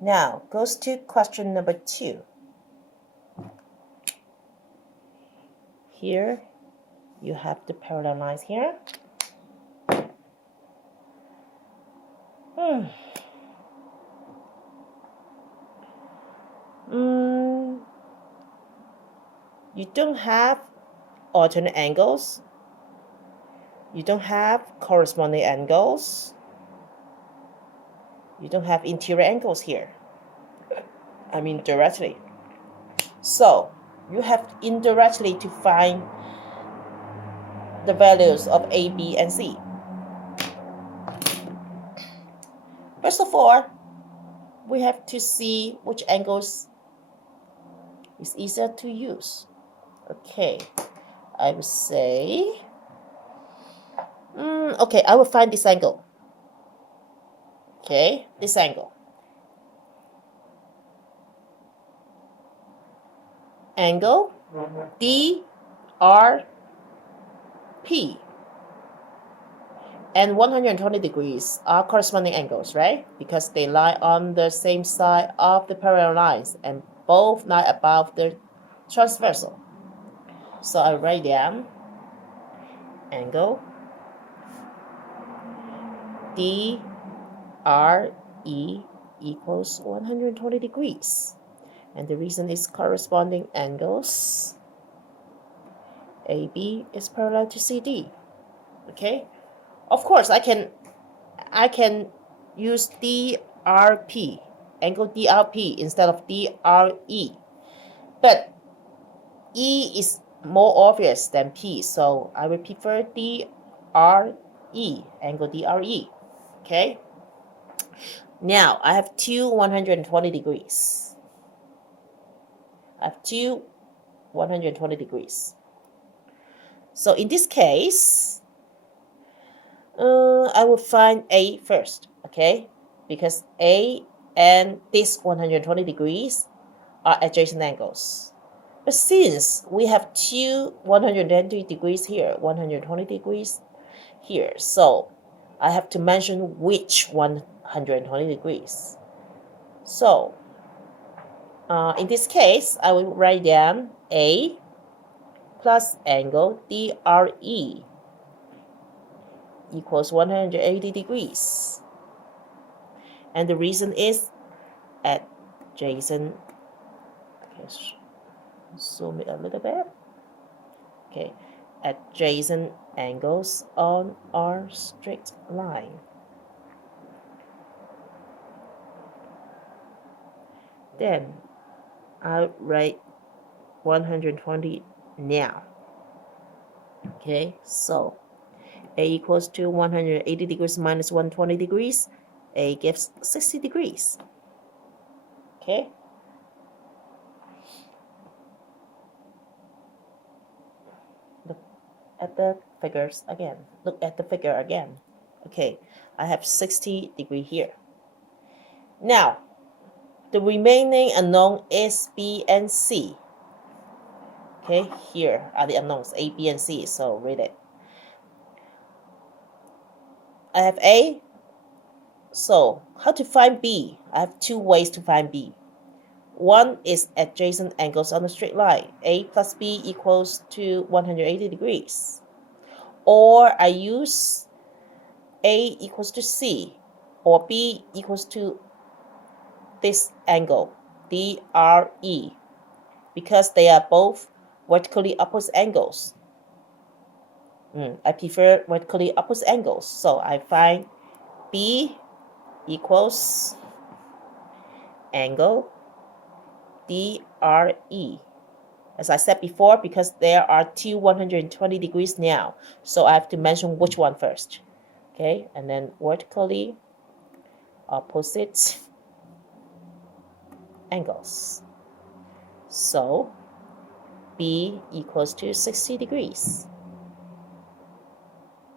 Now, goes to question number 2. Here, you have the parallel lines here. You don't have alternate angles. You don't have corresponding angles. You don't have interior angles here. I mean directly. So you have indirectly to find the values of A, B, and C. First of all, we have to see which angles is easier to use. Okay, I would say, okay, I will find this angle. Okay, this angle. Angle DRP and 120 degrees are corresponding angles, right? Because they lie on the same side of the parallel lines and both lie above the transversal. So I write down angle DRE equals 120 degrees. And the reason is corresponding angles. AB is parallel to CD. Okay? Of course, I can use DRP, angle DRP instead of DRE. But E is more obvious than P, so I will prefer DRE, angle DRE. Okay? Now, I have two 120 degrees. I have two 120 degrees. So in this case, I will find A first, okay? Because A and this 120 degrees are adjacent angles. But since we have two 120 degrees here, 120 degrees here, so I have to mention which 120 degrees. So in this case, I will write down A plus angle DRE equals 180 degrees. And the reason is adjacent. Okay, zoom it a little bit. Okay, adjacent angles on our straight line. Then I'll write 120 now. Okay, so A equals to 180 degrees minus 120 degrees. A gives 60 degrees. Okay. Look at the figures again. Look at the figure again. Okay, I have 60 degree here. Now, the remaining unknown is B and C. Okay, here are the unknowns, A, B, and C, so read it. I have A, so how to find B? I have two ways to find B. One is adjacent angles on a straight line. A plus B equals to 180 degrees. Or I use A equals to C, or B equals to this angle, DRE, because they are both vertically opposite angles. I prefer vertically opposite angles, so I find B equals angle DRE. As I said before, because there are two 120 degrees now, so I have to mention which one first. Okay, and then vertically opposite angles. So B equals to 60 degrees.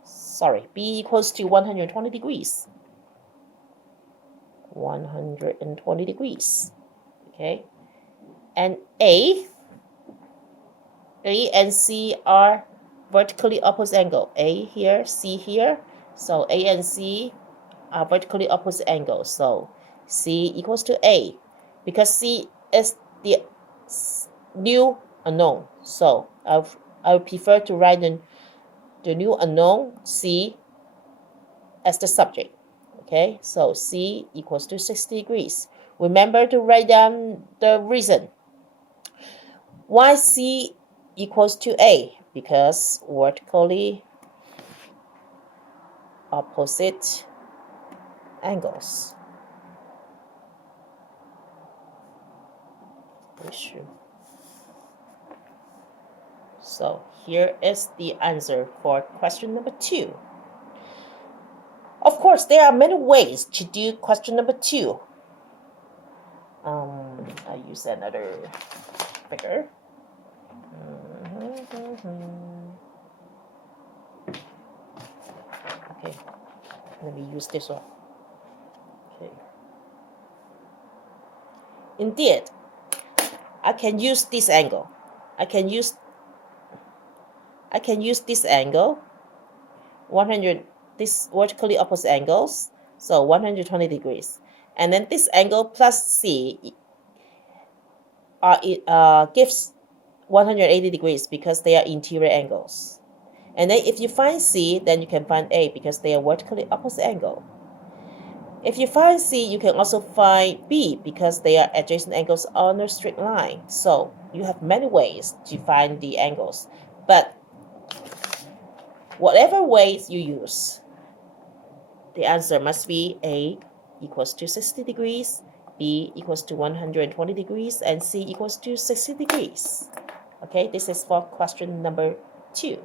Sorry, B equals to 120 degrees. 120 degrees. Okay, and A and C are vertically opposite angle. A here, C here. So A and C are vertically opposite angles. So C equals to A, because C is the new unknown. So I would prefer to write the new unknown C as the subject. Okay, so C equals to 60 degrees. Remember to write down the reason. Why C equals to A? Because vertically opposite angles. So here is the answer for question number 2. Of course, there are many ways to do question number 2. I use another figure. Okay, let me use this one. Okay. Indeed, I can use this angle. I can use this angle, 100, this vertically opposite angles, so 120 degrees. And then this angle plus C gives 180 degrees because they are interior angles. And then if you find C, then you can find A because they are vertically opposite angle. If you find C, you can also find B because they are adjacent angles on a straight line. So you have many ways to find the angles. But whatever ways you use, the answer must be A equals to 60 degrees, B equals to 120 degrees, and C equals to 60 degrees. Okay, this is for question number 2.